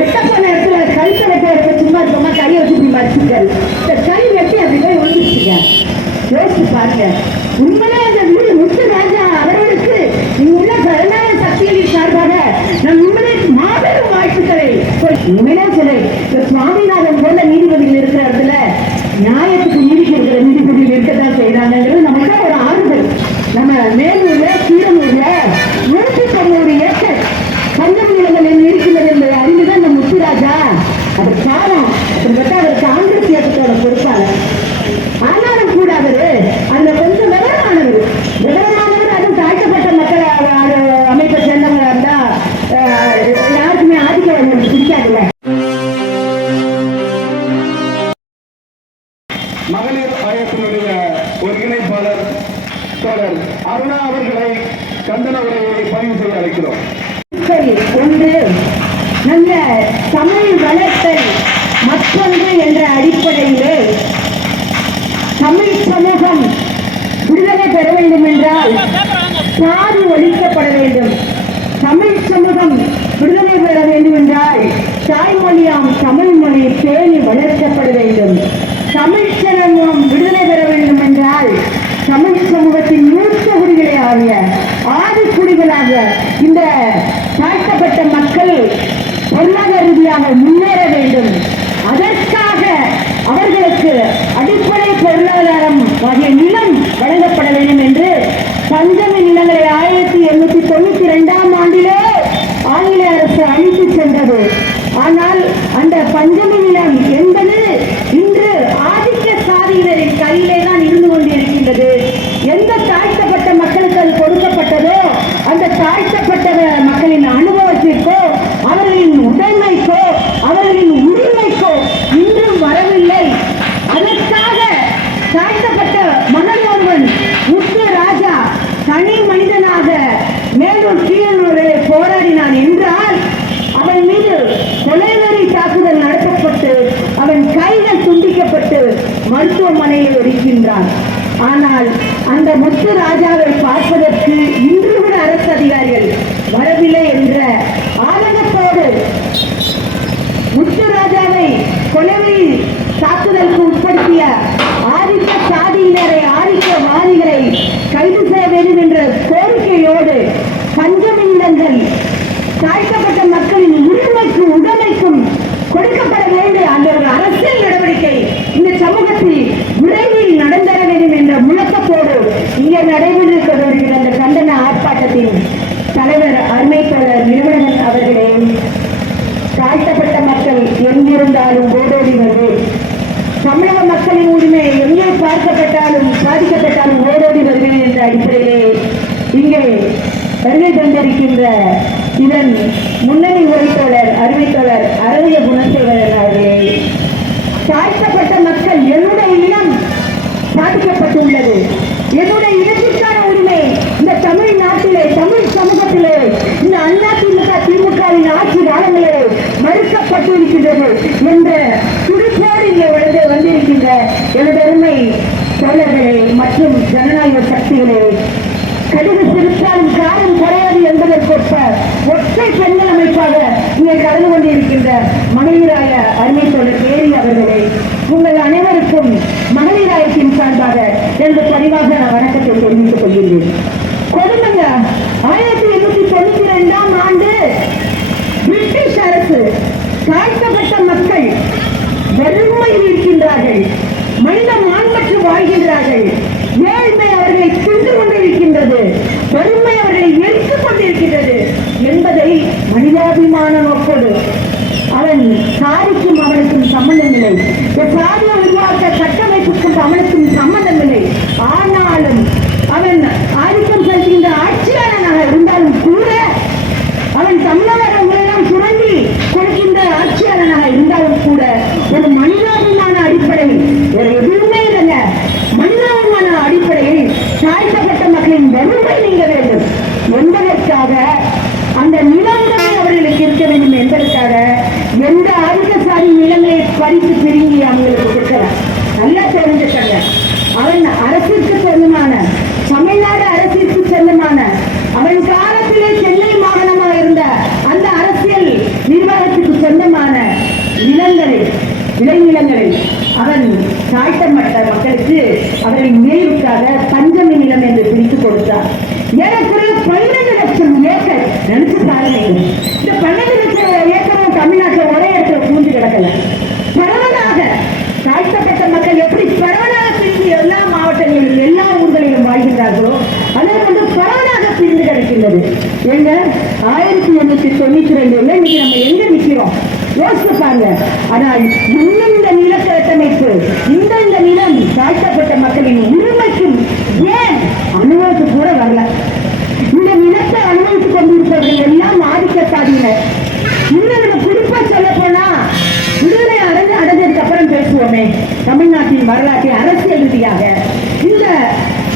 வெட்டப்போன இடத்துல கழுத்தை வெட்ட சும்மா இருக்கமா கையை வச்சு இப்படி மறைச்சிருக்காரு. இந்த கை வெட்டி அப்படி போய் ஒழிச்சிருக்க. யோசிச்சு பாருங்க. உண்மையிலே அந்த வீடு முத்து ராஜா அவர்களுக்கு இங்குள்ள ஜனநாயக சக்திகளின் சார்பாக நம் உண்மையிலே மாபெரும் வாழ்த்துக்களை உண்மையிலே சிலை சுவாமிநாதன் போல நீதிபதிகள் இருக்கிற இடத்துல நியாயத்துக்கு நீதிக்கு இருக்கிற நீதிபதிகள் இருக்கத்தான் செய்யறாங்கிறது நமக்கு ஒரு ஆறுதல். நம்ம மேலூர்ல கீரனூர்ல 190 ஏக்கர் பஞ்சம் நிலங்களில் இருக்கிறது என்பதை அறிந்துதான் இந்த முத்துராஜா அது காலம் அவர் காங்கிரஸ் இயக்கத்தோட பொறுப்பாளர். ஆனாலும் கூட அவரு அதுல கொஞ்சம் விவரமானவர் அதுவும் தாழ்த்தப்பட்ட மக்கள் அமைப்பை சேர்ந்தவங்களா இருந்தா யாருக்குமே ஆதிக்கம் பிடிக்காதுல்ல. மகளிர் ஆயத்தினுடைய ஒருங்கிணைப்பாளர் தோழர் அருணா அவர்களை கண்டன உரையை பதிவு செய்ய அழைக்கிறோம். ஒன்று நல்ல தமிழ் வளர்த்தல், மற்றொன்று என்ற அடிப்படையிலே தமிழ் சமூகம் விடுதலை பெற வேண்டும் என்றால் சாதி ஒழிக்கப்பட வேண்டும். தமிழ் சமூகம் விடுதலை பெற வேண்டும் என்றால் தாய்மொழியாம் தமிழ் மொழி பேணி வளர்க்கப்பட வேண்டும். தமிழ் சமூகம் விடுதலை பெற வேண்டும் என்றால் தமிழ் சமூகத்தின் மூத்த குடிகளே ஆகிய ஆதி குடிகளாக இந்த தாழ்த்தப்பட்ட மக்கள் பொருளாதார ரீதியாக முன்னேற வேண்டும். அதற்காக அவர்களுக்கு அடிப்படை பொருளாதாரம் ஆகிய நிலம் வழங்கப்பட வேண்டும் என்று பஞ்சமி நிலங்களை 1892ஆம் ஆண்டிலே ஆங்கில அரசு அழித்து சென்றது. ஆனால் அந்த பஞ்சமி நிலம் என்பது இன்று ஆதிக்க சாதியினரின் கையிலே தான் இருந்து கொண்டிருக்கின்றது. எந்த தாழ்த்தப்பட்ட மக்களுக்கு அது கொடுக்கப்பட்டதோ அந்த தாழ்த்தப்பட்ட மக்களின் அனுபவத்திற்கோ அவர்களின் உடைமைக்கோ அவர்களின் உரிமைக்கோ இன்றும் வரவில்லை. அதற்காக தாழ்த்தப்பட்ட மகன் ஒருவன் முத்து ராஜா தனி மனிதனாக மேலும் கீழே போராடினான் என்றால் அவன் மீது கொலைவெறி தாக்குதல் நடத்தப்பட்டு அவன் கைகள் துண்டிக்கப்பட்டு மருத்துவமனையில் இருக்கின்றான். ஆனால் அந்த முத்து ராஜாவை பார்ப்பதற்கு இன்று கூட அரசு அதிகாரிகள் வரவில்லை என்ற ஆதங்கத்தோடு முத்து ராஜாவை கொலைவெறி தாக்குதலுக்கு உட்படுத்திய ஆதிக்க சாதியினரை ஆதிக்கவாதிகளை கைது செய்ய வேண்டும் என்ற கோரிக்கையோடு பஞ்சமி நிலங்கள் தாழ்த்தப்பட்ட மக்களின் உரிமைக்கும் உடைமைக்கும் கொடுக்கப்பட வேண்டிய அந்த ஒரு அரசியல் நடவடிக்கை இந்த சமூகத்தில் விரைவில் நடந்தர வேண்டும் என்ற முழக்கத்தோடு இங்கே நடைபெற்று வருகிற அந்த கண்டன ஆர்ப்பாட்டத்தின் தலைவர் அருமை தோழர் நிறுவனன் அவர்களே, தாழ்த்தப்பட்ட மக்கள் எங்கிருந்தாலும் ஓடோடி வருவது, தமிழக மக்களின் உரிமை எங்கே பார்க்கப்பட்டாலும் பாதிக்கப்பட்டாலும் ஓடோடி வருவேன் என்ற அடிப்படையிலே இங்கே வருகை தந்திருக்கின்ற இதன் முன்னணி உரைத்தோழர் அருமை தோழர் அறவிய குணசேகரன் அவர்களே, தாழ்த்தப்பட்ட மக்கள் என்னுடைய இனம் பாதிக்கப்பட்டுள்ளது. என்னுடைய இனத்திற்கான உரிமை இந்த தமிழ்நாட்டிலே தமிழ் சமூகத்திலே இந்த அதிமுக திமுகவின் ஆட்சி காலங்களே மறுக்கப்பட்டிருக்கின்றது என்ற துடிப்போடு இங்கே வந்திருக்கின்ற எனது அருமை தோழர்களே மற்றும் ஜனநாயக சக்திகளே, கடுகு சிறுத்தாலும் காரம் குறையாது என்பதற்கொப்ப ஒற்றை பெண்கள் அமைப்பாக இங்கே கலந்து கொண்டிருக்கின்ற மகளிராய அருமை தோழர் தேரி அவர்களே, உங்கள் அனைவருக்கும் மகளிராயத்தின் சார்பாக எனது பணிவாக நான் வணக்கத்தை தெரிவித்துக் கொள்கின்றேன். கொடுமைங்க 1892ஆம் ஆண்டு பிரிட்டிஷ் அரசு தாழ்த்தப்பட்ட மக்கள் வறுமையில் இருக்கின்றார்கள், மனித மாண்பற்று வாழ்கின்றார்கள், ஏழ்மை அவர்களை தின்று கொண்டிருக்கின்றது, வறுமை அவர்களை எரித்துக் கொண்டிருக்கின்றது என்பதை மனிதாபிமான நோக்கோடு அவன் சாதிக்கும் அவனுக்கும் சம்பந்தமில்லை, சாதிய உருவாக்க கட்டமைப்புக்கும் அவனுக்கும் சம்பந்தமில்லை. ஆனாலும் அவன் ஆதிக்கம் செலுத்துகின்ற ஆட்சியாளனாக இருந்தாலும் கூட அவன் தமிழகங்களெல்லாம் சுரண்டி கொடுக்கின்ற ஆட்சியாளனாக இருந்தாலும் கூட ஒரு மனிதாபிமான அடிப்படை வேறு எதுவுமே இல்லைங்க. மனிதாபிமான அடிப்படையில் தாழ்த்தப்பட்ட மக்களின் வறுமை நீங்க வேண்டும் என்பதற்காக அந்த நிலங்களை அவர்களுக்கு இருக்க வேண்டும் என்பதற்காக எந்த ஆதிக்க சாதி நிலங்களை பறித்து பிரிங்கி அவங்களுக்கு சொந்தமான நிலங்களில் விளைநிலங்களில் அவன் தாழ்த்தப்பட்ட மக்களுக்கு அவர்களின் நினைவுக்காக பஞ்சமி நிலம் என்று பிரித்து கொடுத்தார். ஏறக்குறைய 12 லட்சம் ஏக்கர். நினைச்சு பாருங்க, இந்த 12 லட்சம் ஏக்கரும் தமிழ்நாட்டில் ஒரே இடத்துல பூந்து கிடக்கல. பரவலாக தாழ்த்தப்பட்ட மக்கள் எப்படி பரவலாக பிரிந்து எல்லா மாவட்டங்களிலும் எல்லா ஊர்களிலும் வாழ்கின்றார்களோ அதே வந்து பரவலாக பிரிந்து கிடக்கின்றது. எங்க 1892 இன்னைக்கு நம்ம எங்க நிக்கிறோம் யோசிச்சு பாருங்க. ஆனால் இன்னும் இந்த நிலக்கட்டமைப்பு இந்த நிலம் தாழ்த்தப்பட்ட மக்களின் உரிமைக்கும் ஏன் அனுபவத்து கூட வரல. இந்த நிலத்தை அனுபவித்துக் கொண்டிருப்பவர்கள் எல்லாம் ஆதிக்க சாதியினர். இன்னும் நம்ம குறிப்பா சொல்ல போனா விடுதலை அடைஞ்சதுக்கு அப்புறம் பேசுவோமே தமிழ்நாட்டின் வரலாற்றை அரசியல் ரீதியாக. இந்த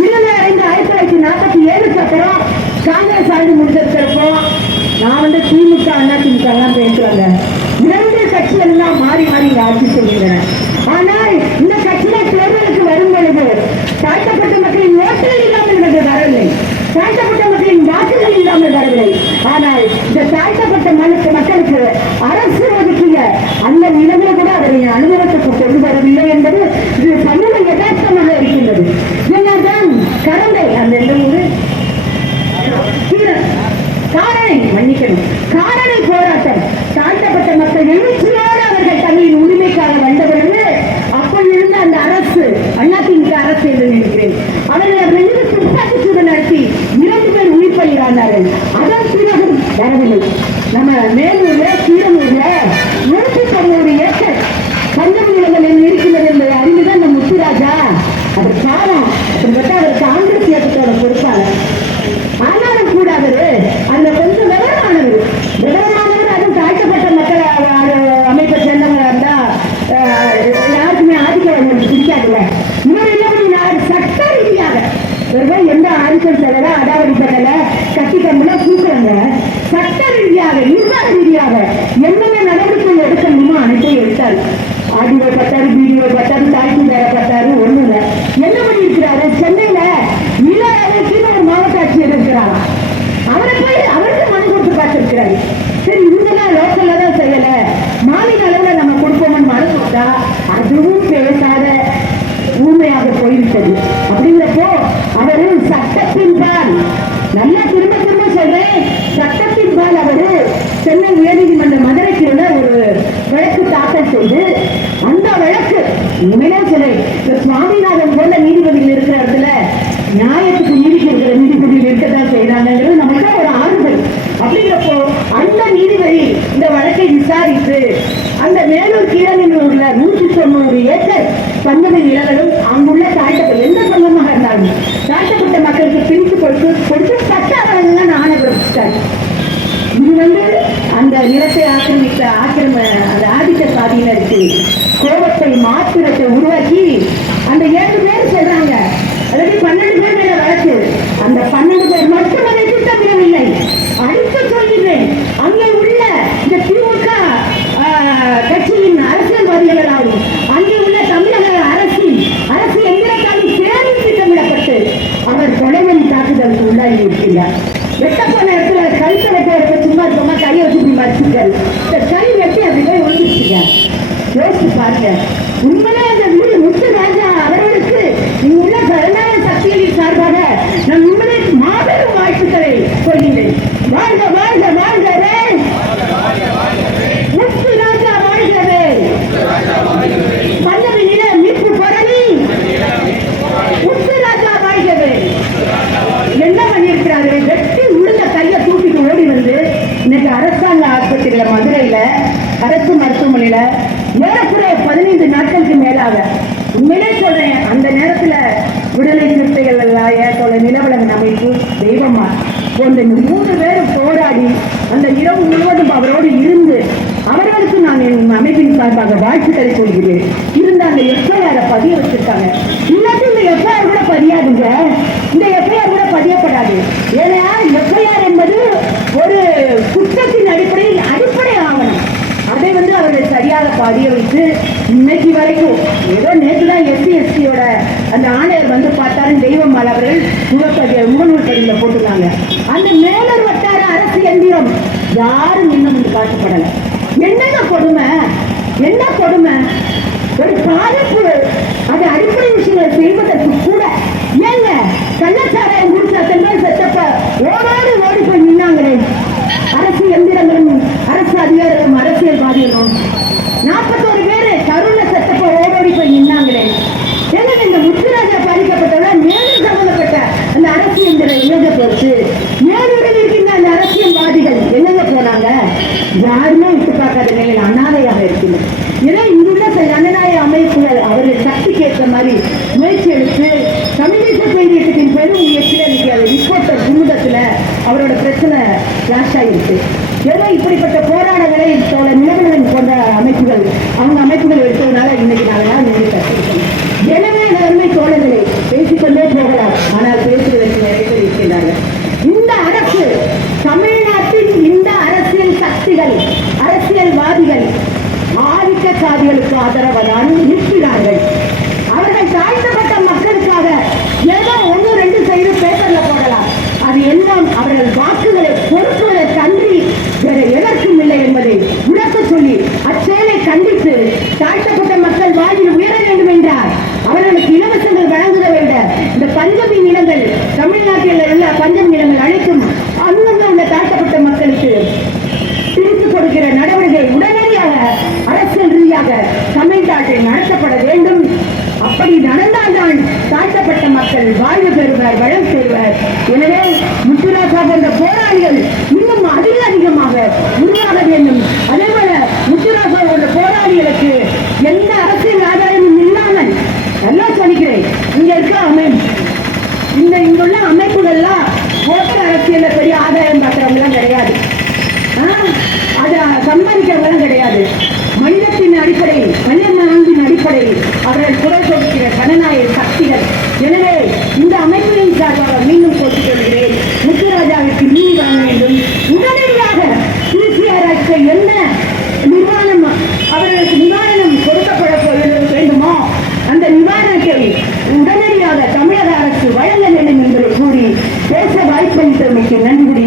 விடுதலை அடைந்த 1947க்கு அப்புறம் காங்கிரஸ் ஆண்டு முடிஞ்சதுக்கு நான் வந்து திமுக அதிமுக எல்லாம் பேசுவாங்க. 2 கட்சிகள் எல்லாம் மாறி மாறி ஆட்சி செய்கின்றன. ஆனால் இந்த கட்சியில தேர்தலுக்கு வரும் பொழுது தாழ்த்தப்பட்ட மக்களின் ஓட்டுகள் இல்லாமல் வரவில்லை, தாழ்த்தப்பட்ட மக்களின் வாக்குகள் இல்லாமல் வரவில்லை. ஆனால் இந்த தாழ்த்தப்பட்ட மக்களுக்கு அரசு ஒதுக்கிய அந்த நிலைமையில கூட அவருடைய அனுபவத்துக்கு கொண்டு வரவில்லை என்பது இது சமூக யதார்த்தமாக இருக்கின்றது. என்னதான் கரண்டை அந்த எந்த ஊரு காரணை மன்னிக்கணும் காரணை போராட்டம் தாழ்த்தப்பட்ட மக்கள் எழுச்சியோடு அவர்கள் தங்களின் உரிமைக்காக வந்த பொழுது அப்படி இருந்த அந்த அரசு அதிமுக அரசு என்று நினைக்கிறேன் அவர்கள் மீது துப்பாக்கி சூடு நடத்தி 2 பேர் உயிர் பலியானார்கள். அதன் பிறகு வரவில்லை. நம்ம மேலூர்ல கீரனூர்ல 190 ஏக்கர் பஞ்சமி நிலங்களில் இருக்கிறது என்பதை அறிந்துதான் நம்ம முத்துராஜா அது காலம் அவர் காங்கிரஸ் இயக்கத்தோட பொறுப்பாளர். ஆனாலும் கூட அவரு அதுல கொஞ்சம் விவரமானவர் அதுவும் தாழ்த்தப்பட்ட மக்கள் அமைப்பை சேர்ந்தவங்களா இருந்தா யாருக்குமே ஆதிக்கம் பிடிக்காதுல்ல. இவர் என்ன பண்ணினார், சட்ட ரீதியாக இவர்கள் எந்த ஆதிக்கம் செல்லல அடாவடி பண்ணல கட்டிக்கம்புல கூட்டுறாங்க. சட்ட ரீதியாக நிர்வாக ரீதியாக என்னென்ன நடவடிக்கை எடுக்கணுமோ அனைத்தையும் எடுத்தார். ஆடியோ பட்டாரு, வீடியோ பட்டாரு, தாய்க்குண்டார பட்டாரு, ஒண்ணுல என்ன பண்ணிருக்கிறாரு, சென்னையில இளையராஜாக்கு ஒரு மாவட்ட ஆட்சியர் இருக்கிறார். அவரை போய் அவருக்கு மனு கொடுத்து பார்த்திருக்கிறாரு. சரி இவங்கெல்லாம் லோக்கல்ல தான் செய்யல, மாநில அளவுல நம்ம கொடுப்போம்னு மனு கொடுத்தா அதுவும் பேசாத ஊமையாக போய்விட்டது. அப்படிங்கிறப்போ அவரு சட்டத்தின் பால், நல்லா திரும்ப திரும்ப சொல்றேன், சட்டத்தின் பால் அவரு சென்னை உயர்நீதிமன்ற மதுரைக்கு ஒரு வழக்கு தாக்கல் செய்து அந்த வழக்கு உண்மையிலே சொல்றேன், சுவாமிநாதன் போல நீதிபதிகள் இருக்கிற இடத்துல நியாயத்துக்கு நீதிக்கு இருக்கிற நீதிபதிகள் இருக்கத்தான் செய்யறாங்கிறது நமக்கு ஒரு ஆறுதல். அப்படிங்கிறப்போ அந்த நீதிபதி இந்த வழக்கை விசாரித்து அந்த மேலூர் கீழநல்லூர்ல 190 ஏக்கர் பஞ்சமி நிலங்களும் அங்குள்ள தாழ்த்தப்பட்ட எந்த சொந்தமாக இருந்தாலும் தாழ்த்தப்பட்ட மக்களுக்கு பிரித்து கொடுத்து சட்ட ஆவணங்கள்லாம் ஆணை பிறப்பிச்சார். இது வந்து அந்த நிலத்தை அந்த ஆதிக்க சாதியினருக்கு கோபத்தை மாத்திரத்தை உருவாக்கி அந்த 7 பேர் சொல்றாங்க, அதாவது 12 பேர் மேல வழக்கு. அந்த 12 பேர் மட்டும் அதை திட்டமிடவில்லை. அடித்து சொல்கிறேன், அங்கே உள்ள இந்த திமுக கட்சியின் அரசியல்வாதிகளாலும் அங்கே உள்ள தமிழக அரசு எந்திரத்தாலும் சேர்ந்து திட்டமிடப்பட்டு அவர் கொலைவெளி தாக்குதலுக்கு உள்ளாகி இருக்கிறார். வெட்டப்போன இடத்துல கழுத்தை வெட்ட சும்மா இருக்கமா கையை வச்சு இப்படி மறைச்சிருக்காரு. இந்த கை வெட்டி அப்படி போய் ஒழிச்சிருக்க. யோசிச்சு பாருங்க. உண்மையிலே அந்த வீடு முத்துராஜா அவர்களுக்கு இங்குள்ள ஜனநாயக சக்திகளின் சார்பாக நான் உண்மையிலே மாபெரும் வாழ்த்துக்களை சொல்கிறேன். வாழ்க வாழ்க வாழ்கவே முத்துராஜா, வாழ்கவே பஞ்சமி நில மீட்பு போராளி முத்துராஜா, வாழ்கவே. என்ன பண்ணியிருக்கிறாரு, வெட்டி உள்ள கையை தூக்கிட்டு ஓடி வந்து இன்னைக்கு அரசாங்க ஆஸ்பத்திரியில மதுரையில அரசு மருத்துவமனையில ஏறக்குறைய 15 நாட்களுக்கு மேலாக உண்மையிலே சொல்றேன், அந்த நேரத்துல விடுதலை சிறுத்தைகள் நிலவலன் அமைப்பு தெய்வமா போன்ற 3 பேரும் போராடி அந்த இரவு முழுவதும் அவரோடு இருந்து அவர்களுக்கு நான் என் அமைப்பின் சார்பாக வாழ்த்துக்களை சொல்கிறேன். இருந்த அந்த எஃப்ஐஆரை பதிய வச்சிருக்காங்க. இல்லாட்டி இந்த எஃப்ஐஆர் கூட பதியாதுங்க, இந்த எஃப்ஐஆர் கூட பதியப்படாது. ஏன்னா எஃப்ஐஆர் என்பது ஒரு குற்றத்தின் அடிப்படை ஆவணம். அதை வந்து அவர்கள் சரியாக பதிய வைத்து இன்னைக்கு வரைக்கும் ஏதோ நேற்றுதான் SC/ST அந்த ஆணையர் வந்து பார்த்தாரு, தெய்வம்மாள் அவர்கள் முகநூல் பதிவில் போட்டுருக்காங்க. அந்த மேலர் வட்டார அரசு எந்திரம் யாரும் இன்னும் காட்டப்படலை. என்னங்க கொடுமை, என்ன கொடுமை? ஒரு பாதிப்பு அது அடிப்படை விஷயங்களை செய்வதற்கு கூட ஏங்க கள்ளச்சாராயம் குடிச்ச பெண்கள் செத்தப்ப ஓடி ஓடி போய் நின்னாங்களே அரசு எந்திரங்களும் அரசு அதிகாரிகளும் அரசியல்வாதிகளும் 41 பேரு கருணை செத்தப்ப ஓடி போய் நின்னாங்களே. ஏங்க இந்த முத்துராஜா பாதிக்கப்பட்டவங்க மேலும் சம்பந்தப்பட்ட அந்த அரசு எந்திரம் எங்க போச்சு? மேலுடன் இருக்கின்ற அந்த அரசியல்வாதிகள் என்னங்க போனாங்க? யாருமே விட்டு பார்க்காத நிலையில் அனாதையாக இருக்கிறது. ஏன்னா இங்குள்ள ஜனநாயக அமைப்புகள் அவர்கள் சக்திக்கு ஏற்ற மாதிரி முயற்சி எடுத்து கம்யூனிஸ்ட் பெயிரியக்கத்தின் பெரும் முயற்சியில் இன்னைக்கு ரிப்போர்ட்டர் குமுதத்துல அவரோட பிரச்சனை கிளாஷ் ஆயிருக்கு. ஏதோ இப்படிப்பட்ட போராட்டங்களை நிலவரன் போன்ற அமைப்புகள் அவங்க அமைப்புகள் எடுத்ததுனால இன்னைக்கு நாங்கள் நினைக்கிறோம். எனவே அருமை தோழர்களை பேசிக்கொண்டே போகலாம், ஆனால் பேசுவதற்கு நிறைய பேர் இருக்கின்றார்கள். இந்த அரசு தமிழ்நாட்டின் இந்த அரசியல் சக்திகள் அரசியல்வாதிகள் ஆதிக்க சாதிகளுக்கு ஆதரவாக நிற்கிறார்கள். அவர்கள் தாழ்த்தப்பட்ட மக்களுக்காக ஏதோ 1-2 செய்து பேப்பர்ல போடலாம். அது எல்லாம் அவர்கள் வாக்குகளை பொறுப்புவதற்கன்றி வேற எதற்கும் இல்லை என்பதை உணர்த்த சொல்லி அச்செயலை கண்டித்து தாழ்த்தப்பட்ட மக்கள் வாழ்வில் உயர வேண்டும் என்றார். அவர்களுக்கு இலவசங்கள் வழங்குவதை விட இந்த பஞ்சமி நிலங்கள் தமிழ்நாட்டில் உள்ள பஞ்சமி நிலங்கள் அனைத்தும் அங்கங்க உள்ள தாழ்த்தப்பட்ட மக்களுக்கு பிரித்துக் கொடுக்கிற நடவடிக்கை உடனடியாக அரசியல் ரீதியாக தமிழ்நாட்டில் நடத்தப்பட வேண்டும். அப்படி நடந்தால்தான் தாழ்த்தப்பட்ட மக்கள் வாழ்வு பெறுவர், வளம் பெறுவர். எனவே முத்துராஜா போன்ற போராளிகள் இன்னும் அதிகமாக உருவாக வேண்டும். அதே போல முத்துராஜா போன்ற போராளிகளுக்கு எந்த அரசியல் ஆதாயமும் இல்லாமல் நல்லா சொல்லிக்கிறேன். இங்க இருக்க இங்குள்ள அமைப்புகள்லாம் ஓட்டு அரசியல்ல பெரிய ஆதாயம் பார்க்கிறவங்க எல்லாம் கிடையாது, அதை சம்பாதிக்கிறவங்களும் கிடையாது. மனிதத்தின் அடிப்படையில் மனிதத்தின் அடிப்படையில் அவர்கள் குரல் கொடுக்கிற ஜனநாயக சக்திகள். எனவே இந்த அமைப்புகளின் சார்பாக மீண்டும் போட்டுக் கொள்கிறேன், முத்துராஜாவிற்கு நீதி வழங்க வேண்டும். உடனடியாக சிசிஆருக்கு என்ன நிவாரணம் அவர்களுக்கு நிவாரணம் கொடுக்கப்பட வேண்டுமோ அந்த நிவாரணத்தை உடனடியாக தமிழக அரசு வழங்க வேண்டும் என்பதை கூறி பேச வாய்ப்பளித்தமைக்கு நன்றி.